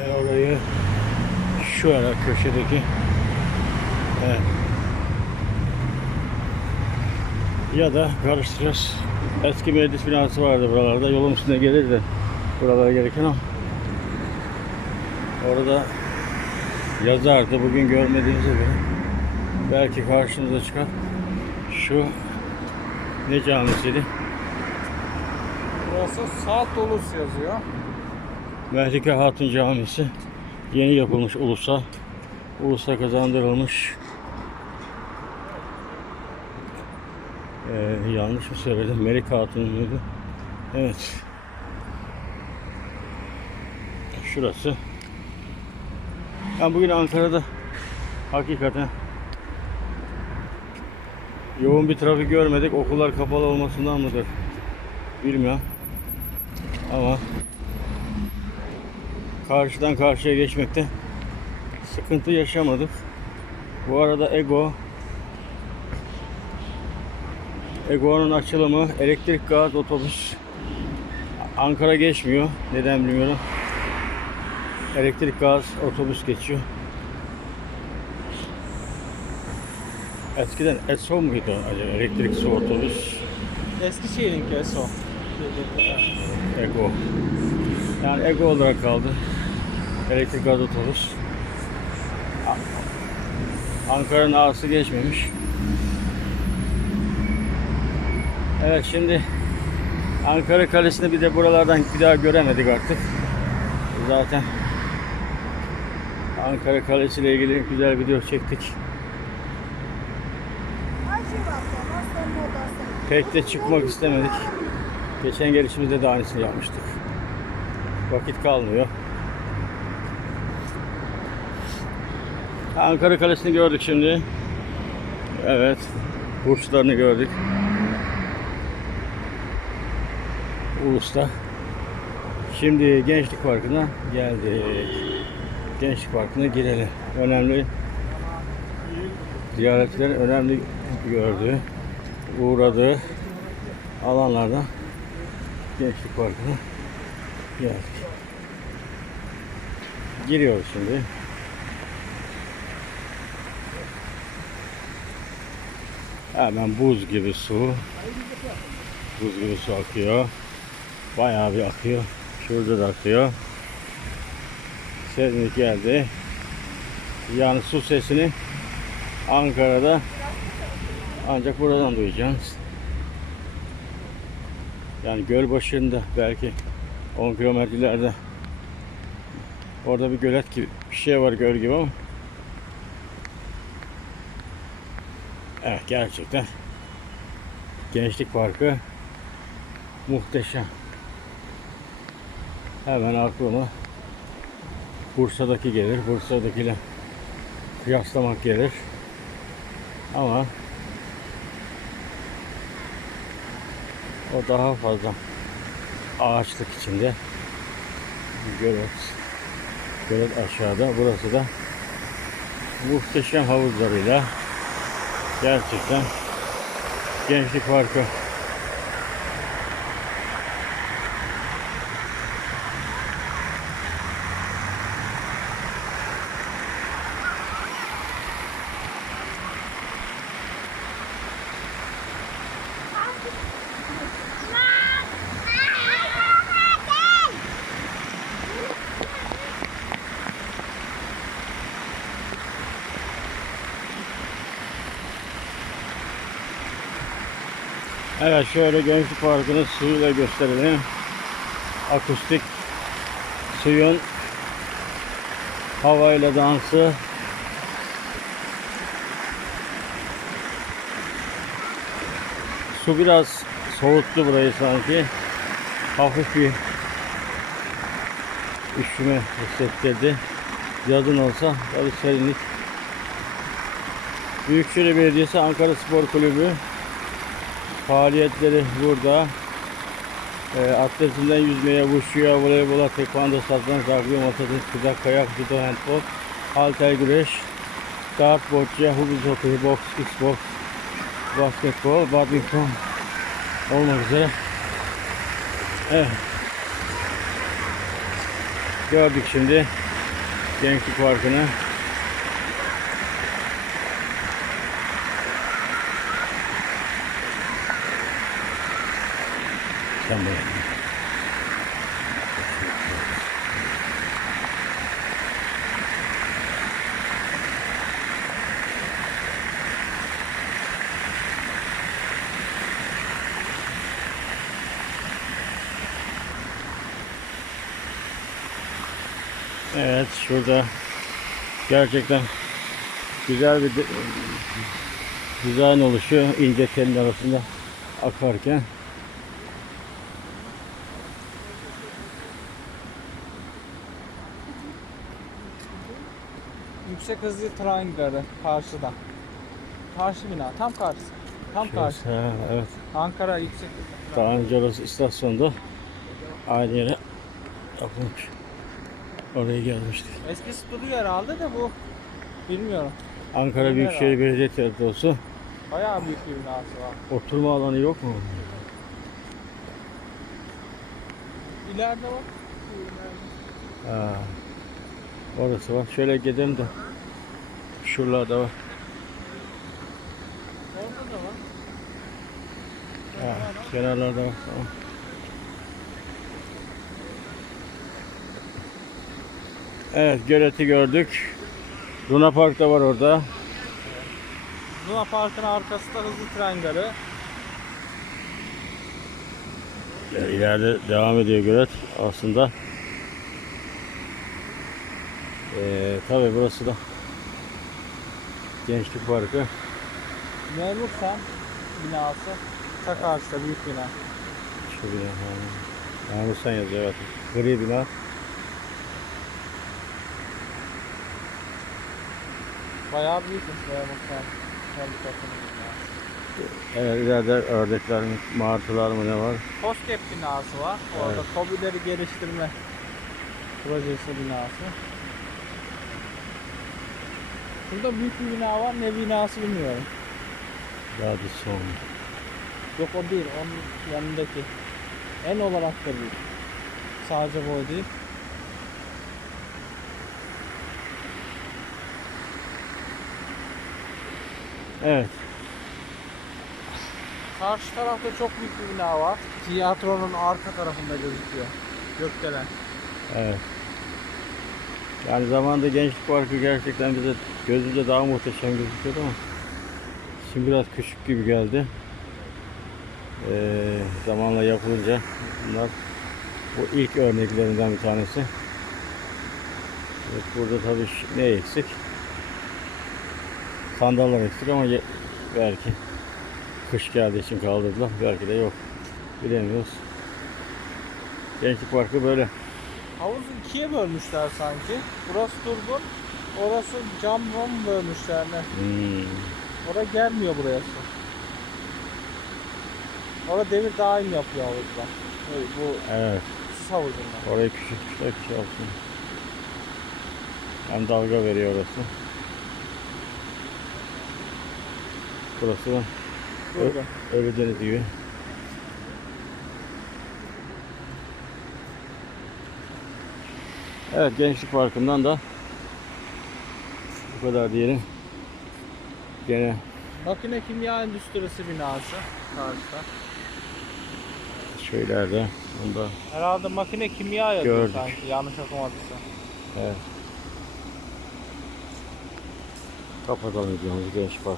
E, orayı şu ara köşedeki evet. ya da karıştıracağız. Eski meclis binası vardı buralarda. Yolun üstüne gelir de buralara gereken ama orada yazardı. Bugün görmediğinize göre belki karşınıza çıkar. Şu ne camisiydi? Burası saat dolus yazıyor. Mehlike Hatun Camisi yeni yapılmış ulusa. Ulusa kazandırılmış. Ee, yanlış mı söyledim? Melik Hatun muydu? Evet. Şurası. Ben bugün Ankara'da hakikaten yoğun bir trafik görmedik. Okullar kapalı olmasından mıdır? Bilmiyorum. Ama karşıdan karşıya geçmekte sıkıntı yaşamadık. Bu arada Ego Ego'nun açılımı elektrik gaz otobüs Ankara geçmiyor. Neden bilmiyorum. Elektrik gaz otobüs geçiyor. Eskiden ESO muydu acaba? Elektrik su otobüs Eskişehir'inki ESO. Ego. Yani Ego olarak kaldı. Elektrik gaz otobüs. A- Ankara'nın ağası geçmemiş. Evet şimdi Ankara Kalesi'ni bir de buralardan bir daha göremedik artık. Zaten Ankara Kalesi ile ilgili güzel video çektik. Pek de çıkmak istemedik. Geçen gelişimizde de aynısını yapmıştık. Vakit kalmıyor. Ankara Kalesi'ni gördük şimdi. Evet. Burçlarını gördük. Ulus'ta. Şimdi Gençlik Parkı'na geldik. Gençlik Parkı'na girelim. Önemli ziyaretçilerin önemli gördüğü, uğradığı alanlardan Gençlik Parkı'na geldik. Giriyoruz şimdi. Hemen buz gibi su. Buz gibi su akıyor. Bayağı bir akıyor. Şurada da akıyor. Serinlik geldi. Yani su sesini Ankara'da ancak buradan duyacaksınız. Yani göl başında belki 10 kilometrelerde orada bir gölet gibi bir şey var göl gibi ama Evet gerçekten Gençlik Parkı muhteşem. Hemen aklıma Bursa'daki gelir. Bursa'dakiyle kıyaslamak gelir. Ama o daha fazla ağaçlık içinde. Gölet. Gölet aşağıda. Burası da muhteşem havuzlarıyla gerçekten Gençlik Parkı. Evet şöyle Gençlik Parkı'nın suyuyla gösterelim. Akustik suyun havayla dansı. Su biraz soğuttu burayı sanki. Hafif bir üşüme hissettirdi. Yazın olsa tabii serinlik. Büyükşehir Belediyesi Ankara Spor Kulübü faaliyetleri burada. E, atletizmden yüzmeye, wushu'ya, voleybola, tekvando, satranç, rugby, motosiklет, kızak, kayak, judo, handball, halter güreş, dart, bocce, hubuz hokeyi, boks, kickbox, basketbol, badminton olmak üzere. Evet. Gördük şimdi. Gençlik Parkı'na. Buraya. Evet şurada gerçekten güzel bir dizayn oluşuyor ince telin arasında akarken. Yüksek hızlı tren garı karşıda. Karşı bina tam karşı. Tam karşı. Ha, evet. Ankara yüksek hızlı tren. Daha önce orası istasyonda aynı yere yapılmış. Oraya gelmiştik. Eskisi duruyor herhalde de bu bilmiyorum. Ankara Öyle Büyükşehir. Belediye Tiyatrosu Bayağı büyük bir binası var. oturma alanı yok mu? İleride bak. Ha. Orası var. Şöyle gidelim de şuralarda var. Orada da var. Ha, kenarlarda var. Tamam. Evet, göleti gördük. Luna Park da var orada. Luna Park'ın arkasında hızlı tren garı. İleride devam ediyor gölet aslında. Ee, tabii burası da Gençlik Parkı. Memursan binası. Ta karşıda büyük bina. Şu bina. Ha. Sen yazıyor evet. Gri bina. Bayağı büyükmüş. Kendi takımı binası. Evet ileride ördekler mi, martılar mı ne var? Koskep binası var. Orada kobileri geliştirme projesi binası. Burada büyük bir bina var. Ne binası bilmiyorum. Radisson. Yok o değil. Onun yanındaki. En olarak da büyük. Sadece boy değil. Evet. Karşı tarafta çok büyük bir bina var. Tiyatronun arka tarafında gözüküyor. Gökdelen. Evet. Yani zamanında Gençlik Parkı gerçekten bize gözümüzde daha muhteşem gözüküyordu ama şimdi biraz küçük gibi geldi. Ee, zamanla yapılınca bunlar bu ilk örneklerinden bir tanesi. Evet, burada tabii ne eksik? Sandallar eksik ama belki kış geldiği için kaldırdılar. Belki de yok. Bilemiyoruz. Gençlik Parkı böyle. Havuzu ikiye bölmüşler sanki. Burası durgun. Orası camdan bölmüşler ne? Hmm. Oraya gelmiyor buraya su. Orada devir daim yapıyor havuzda. Bu, bu Evet. sis havuzunda. Orayı küçültmüşler ki şey olsun. Hem dalga veriyor orası. Burası da Burada. Ölü Deniz gibi. Evet Gençlik Parkı'ndan da bu kadar diyelim. Gene Makine kimya endüstrisi binası karşıda. şeylerde bunda Herhalde makine kimya yazıyor Gördük. sanki yanlış okumadıysam. evet. Kapatalım videomuzu Gençlik Parkı.